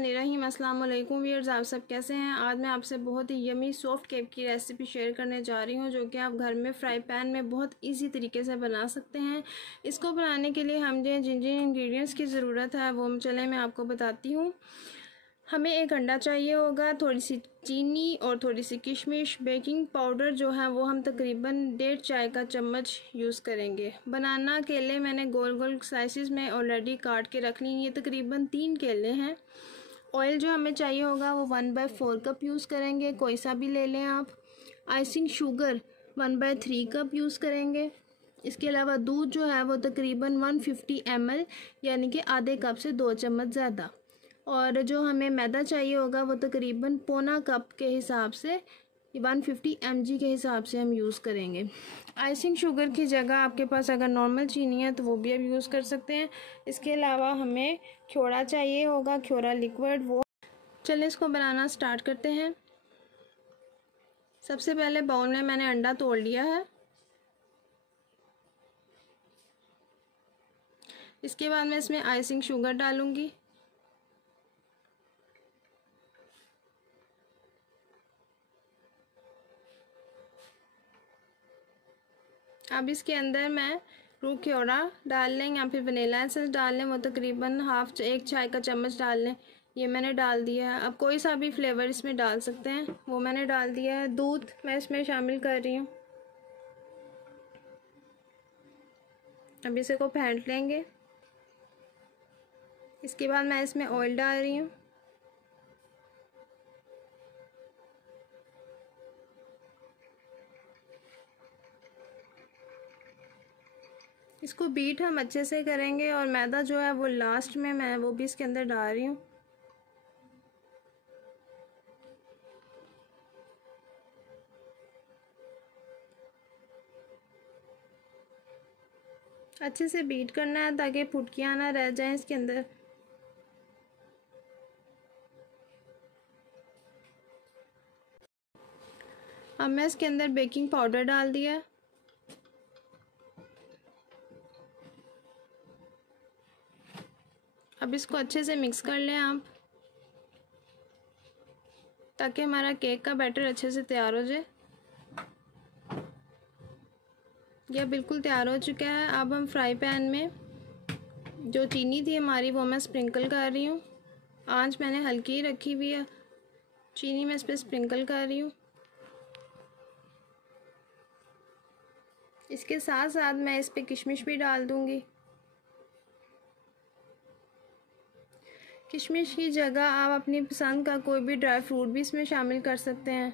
बिस्मिल्लाहिर्रहमानिर्रहीम। अस्सलाम वालेकुम व्यूअर्स, आप सब कैसे हैं। आज मैं आपसे बहुत ही यमी सॉफ्ट केक की रेसिपी शेयर करने जा रही हूं, जो कि आप घर में फ्राई पैन में बहुत इजी तरीके से बना सकते हैं। इसको बनाने के लिए हमें जिन जिन इंग्रेडिएंट्स की ज़रूरत है वो चलें मैं आपको बताती हूँ। हमें एक अंडा चाहिए होगा, थोड़ी सी चीनी और थोड़ी सी किशमिश। बेकिंग पाउडर जो है वो हम तकरीबन 1.5 चाय का चम्मच यूज़ करेंगे। बनाना केले मैंने गोल गोल स्लाइसिस में ऑलरेडी काट के रख ली, ये तकरीबन 3 केले हैं। ऑयल जो हमें चाहिए होगा वो 1/4 कप यूज़ करेंगे, कोई सा भी ले लें आप। आइसिंग शुगर 1/3 कप यूज़ करेंगे। इसके अलावा दूध जो है वो तकरीबन 150 ml यानी कि आधे कप से 2 चम्मच ज़्यादा। और जो हमें मैदा चाहिए होगा वो तकरीबन पौना कप के हिसाब से 150 mg के हिसाब से हम यूज़ करेंगे। आइसिंग शुगर की जगह आपके पास अगर नॉर्मल चीनी है तो वो भी आप यूज़ कर सकते हैं। इसके अलावा हमें खोड़ा चाहिए होगा, खोड़ा लिक्विड। वो चलिए इसको बनाना स्टार्ट करते हैं। सबसे पहले बाउल में मैंने अंडा तोड़ लिया है। इसके बाद मैं इसमें आइसिंग शुगर डालूंगी। अब इसके अंदर मैं रूह खोड़ा डाल लें या फिर वनीला एसेंस डाल लें, वो तकरीबन एक चाय का चम्मच डाल लें। ये मैंने डाल दिया है। अब कोई सा भी फ्लेवर इसमें डाल सकते हैं, वो मैंने डाल दिया है। दूध मैं इसमें शामिल कर रही हूँ। अब इसे को फेंट लेंगे। इसके बाद मैं इसमें ऑयल डाल रही हूँ। इसको बीट हम अच्छे से करेंगे और मैदा जो है वो लास्ट में मैं वो भी इसके अंदर डाल रही हूँ। अच्छे से बीट करना है ताकि फुटकियाँ ना रह जाएं इसके अंदर। अब मैं इसके अंदर बेकिंग पाउडर डाल दिया। अब इसको अच्छे से मिक्स कर लें आप, ताकि हमारा केक का बैटर अच्छे से तैयार हो जाए। यह बिल्कुल तैयार हो चुका है। अब हम फ्राई पैन में जो चीनी थी हमारी वो मैं स्प्रिंकल कर रही हूँ। आंच मैंने हल्की ही रखी हुई है। चीनी मैं इस पर स्प्रिंकल कर रही हूँ। इसके साथ साथ मैं इस पर किशमिश भी डाल दूँगी। किशमिश की जगह आप अपनी पसंद का कोई भी ड्राई फ्रूट भी इसमें शामिल कर सकते हैं।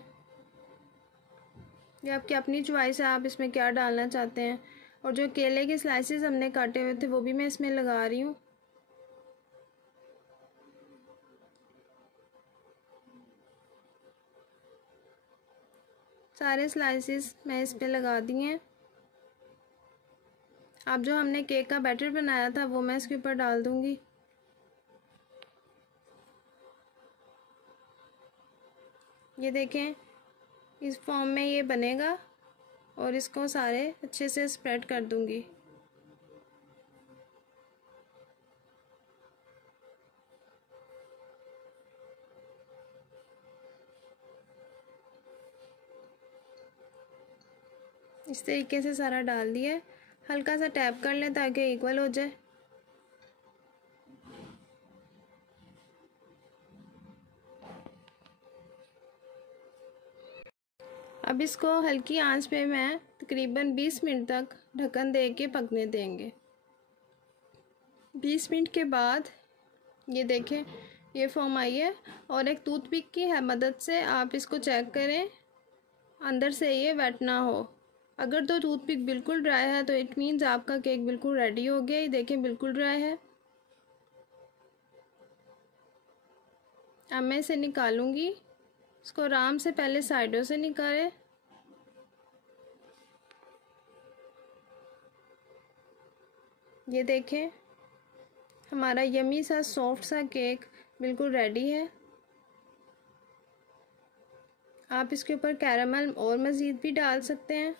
ये आपकी अपनी चॉइस है, आप इसमें क्या डालना चाहते हैं। और जो केले के स्लाइसेस हमने काटे हुए थे वो भी मैं इसमें लगा रही हूँ। सारे स्लाइसेस मैं इस पे लगा दिए हैं। अब जो हमने केक का बैटर बनाया था वो मैं इसके ऊपर डाल दूँगी। ये देखें, इस फॉर्म में ये बनेगा और इसको सारे अच्छे से स्प्रेड कर दूँगी। इस तरीके से सारा डाल दिया। हल्का सा टैप कर लें ताकि इक्वल हो जाए। अब इसको हल्की आंच पे मैं तकरीबन 20 मिनट तक ढक्कन दे के पकने देंगे। 20 मिनट के बाद ये देखें, ये फॉर्म आई है। और एक टूथपिक की मदद से आप इसको चेक करें अंदर से ये वेट ना हो। अगर तो टूथपिक बिल्कुल ड्राई है तो इट मीन्स आपका केक बिल्कुल रेडी हो गया। ये देखें बिल्कुल ड्राई है। अब मैं इसे निकालूंगी। इसको आराम से पहले साइडों से निकालें। ये देखें, हमारा यमी सा सॉफ्ट सा केक बिल्कुल रेडी है। आप इसके ऊपर कैरामल और मज़ीद भी डाल सकते हैं।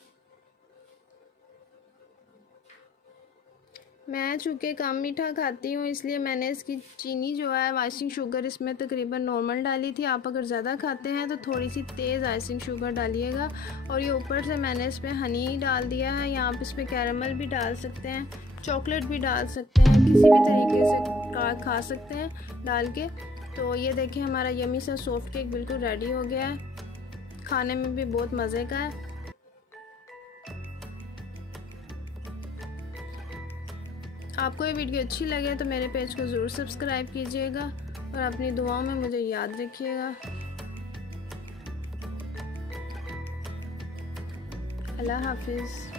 मैं चूँकि कम मीठा खाती हूँ इसलिए मैंने इसकी चीनी जो है आइसिंग शुगर इसमें तकरीबन नॉर्मल डाली थी। आप अगर ज़्यादा खाते हैं तो थोड़ी सी तेज़ आइसिंग शुगर डालिएगा। और ये ऊपर से मैंने इसमें हनी डाल दिया है, या आप इसमें कैरमल भी डाल सकते हैं, चॉकलेट भी डाल सकते हैं, किसी भी तरीके से खा सकते हैं डाल के। तो ये देखें हमारा यमी सा सॉफ्ट केक बिल्कुल रेडी हो गया है, खाने में भी बहुत मज़े का है। आपको ये वीडियो अच्छी लगे तो मेरे पेज को ज़रूर सब्सक्राइब कीजिएगा और अपनी दुआओं में मुझे याद रखिएगा। अल्लाह हाफिज़।